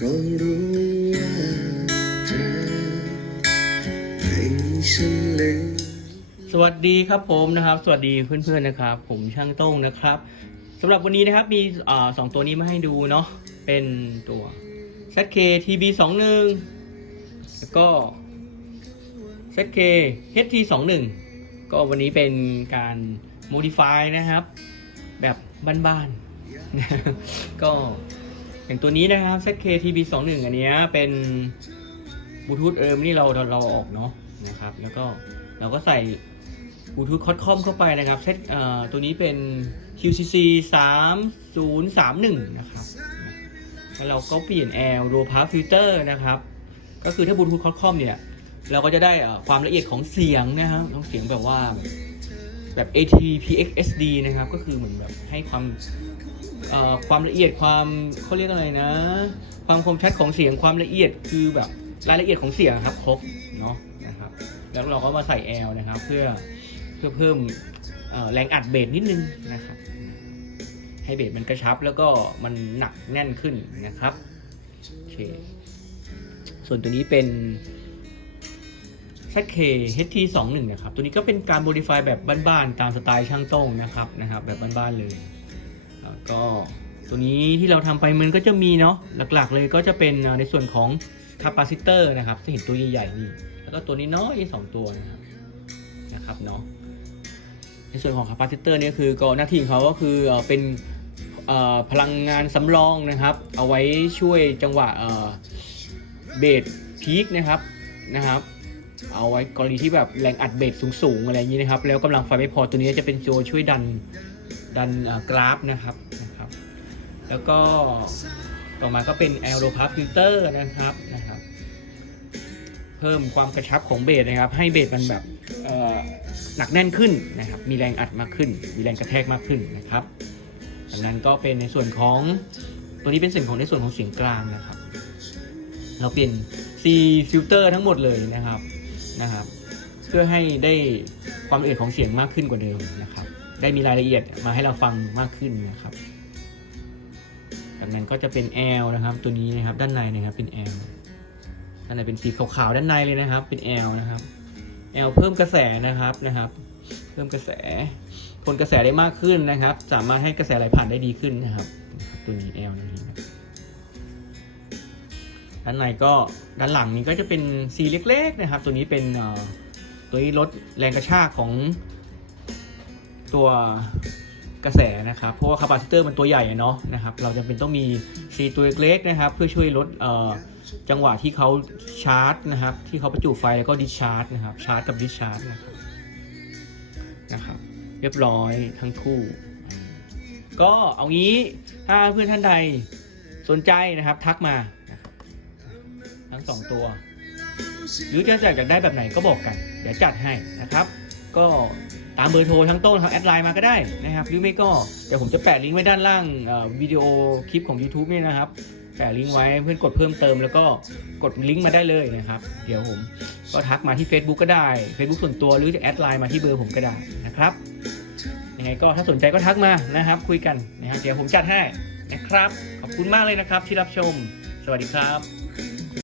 ก็รู้ว่าเธอให้ฉันเลย สวัสดีครับผมนะครับ สวัสดีเพื่อนๆนะครับ ผมช่างโต้งนะครับสำหรับวันนี้นะครับมีอสองตัวนี้มาให้ดูเนาะเป็นตัว ZK TB 2 1 แล้วก็ ZK HT 2 1 ก็วันนี้เป็นการ modify นะครับ แบบบ้านๆก็ อย่างตัวนี้นะครับ ZK TB 2 1 อันนี้เป็นบลูทูธเอิมนี่เราเราออกเนาะนะครับ แล้วก็เราก็ใส่บลูทูธคอดคอมเข้าไปนะครับเซตเอ่อตัวนี้เป็น QCC 3031 นะครับ แล้วเราก็เปลี่ยน L r o p a filter นะครับ ก็คือถ้าบลูทูธคอดคอมเนี่ย เราก็จะได้อ่อความละเอียดของเสียงนะครับของเสียงแบบว่า แบบ ATPXSD นะครับ ก็คือเหมือนแบบให้ความความละเอียดความเขาเรียกอะไรนะ ความคมชัดของเสียงความละเอียดคือแบบรายละเอียดของเสียงครับครบเนาะนะครับ แล้วเราก็มาใส่ L นะครับ เพื่อเพื่อเพิ่มแรงอัดเบสนิดนึงนะครับ ให้เบสมันกระชับแล้วก็มันหนักแน่นขึ้นนะครับโอเคส่วนตัวนี้เป็น ZK HT21 นะครับ ตัวนี้ก็เป็นการ modify แบบบ้านๆ ตามสไตล์ช่างโต้งนะครับนะครับ แบบบ้านๆ เลย แล้วก็ตัวนี้ที่เราทำไปมันก็จะมีเนาะหลักๆ เลยก็จะเป็นในส่วนของคาปาซิเตอร์นะครับที่เห็นตัวใหญ่ๆนี่ แล้วก็ตัวนี้น้อยสองตัวนะครับนะครับเนาะในส่วนของคาปาซิเตอร์นี่คือก็หน้าที่ของเขาก็คือเป็นพลังงานสำรองนะครับ เอาไว้ช่วยจังหวะเอ่อเบสพีคนะครับนะครับ เอาไว้กรณีที่แบบแรงอัดเบสสูงๆอะไรอย่างนี้นะครับ แล้วกำลังไฟไม่พอตัวนี้จะเป็นตัวช่วยดันดันกราฟนะครับนะครับ แล้วก็ต่อมาก็เป็น a e r o p a s filter นะครับนะครับ เพิ่มความกระชับของเบสนะครับ ให้เบสมันแบบหนักแน่นขึ้นนะครับ มีแรงอัดมากขึ้น มีแรงกระแทกมากขึ้นนะครับดังนั้นก็เป็นในส่วนของตัวนี้เป็นส่วนของในส่วนของเสียงกลางนะครับ เราเปลี่ยน C filter ทั้งหมดเลยนะครับ นะครับ เพื่อให้ได้ความละเอียดของเสียงมากขึ้นกว่าเดิมนะครับ ได้มีรายละเอียดมาให้เราฟังมากขึ้นนะครับดังนั้นก็จะเป็น L นะครับ ตัวนี้นะครับด้านในนะครับเป็น L ด้านในเป็นสีขาวๆด้านในเลยนะครับ เป็น L นะครับ L เพิ่มกระแสนะครับนะครับ เพิ่มกระแสทนกระแสได้มากขึ้นนะครับ สามารถให้กระแสไหลผ่านได้ดีขึ้นนะครับ ด้านในก็ด้านหลังนี้ก็จะเป็นสีเล็กๆนะครับ ตัวนี้เป็นตัวนี้ลดแรงกระชากของตัวกระแสนะครับเพราะว่าคาปาซิเตอร์มันตัวใหญ่เนาะนะครับ เราจำเป็นต้องมีซีตัวเล็กๆนะครับ เพื่อช่วยลดจังหวะที่เขาชาร์จนะครับ ที่เขาประจุไฟแล้วก็ดิชาร์จนะครับ ชาร์จกับดิชาร์จนะครับนะครับ เรียบร้อยทั้งคู่ ก็เอางี้ถ้าเพื่อนท่านใดสนใจนะครับ ทักมา ทั้งสองตัว หรือจะอยากได้แบบไหนก็บอกกัน เดี๋ยวจัดให้นะครับ ก็ตามเบอร์โทรทั้งโต้นทางแอดไลน์มาก็ได้นะครับ หรือไม่ก็เดี๋ยวผมจะแปะลิงก์ไว้ด้านล่างวิดีโอคลิปของ YouTube นี่นะครับ แปะลิงก์ไว้เพื่อนกดเพิ่มเติม แล้วก็กดลิงก์มาได้เลยนะครับ เดี๋ยวผมก็ทักมาที่ Facebook ก็ได้ Facebook ส่วนตัวหรือจะแอดไลน์มาที่เบอร์ผมก็ได้นะครับยังไงก็ถ้าสนใจก็ทักมานะครับ คุยกันนะครับเดี๋ยวผมจัดให้นะครับ ขอบคุณมากเลยนะครับที่รับชม สวัสดีครับ